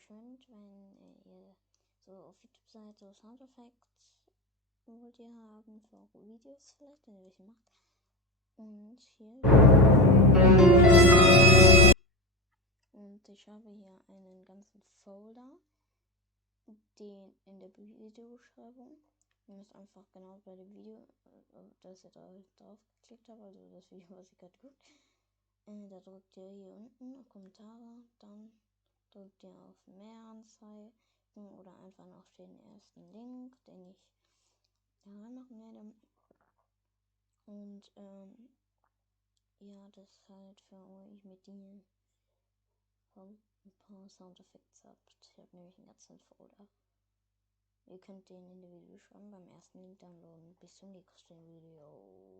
verschwindet, wenn ihr so auf YouTube seid, so Soundeffekte wollt ihr haben für Videos vielleicht, wenn ihr welche macht. Und hier. Und ich habe hier einen ganzen Folder, den in der Videobeschreibung. Ihr müsst einfach genau bei dem Video, das ihr da drauf geklickt habt, also das Video, was ihr gerade guckt, da drückt ihr hier unten auf Kommentare, dann drückt ihr auf mehr anzeigen oder einfach auf den ersten Link, den ich da reinmachen werde. Und ja, das ist halt für euch mit denen ein paar Soundeffekte habt. Ich habe nämlich einen ganzen Folder. Ihr könnt den in der Videobeschreibung beim ersten Link downloaden. Bis zum nächsten Video.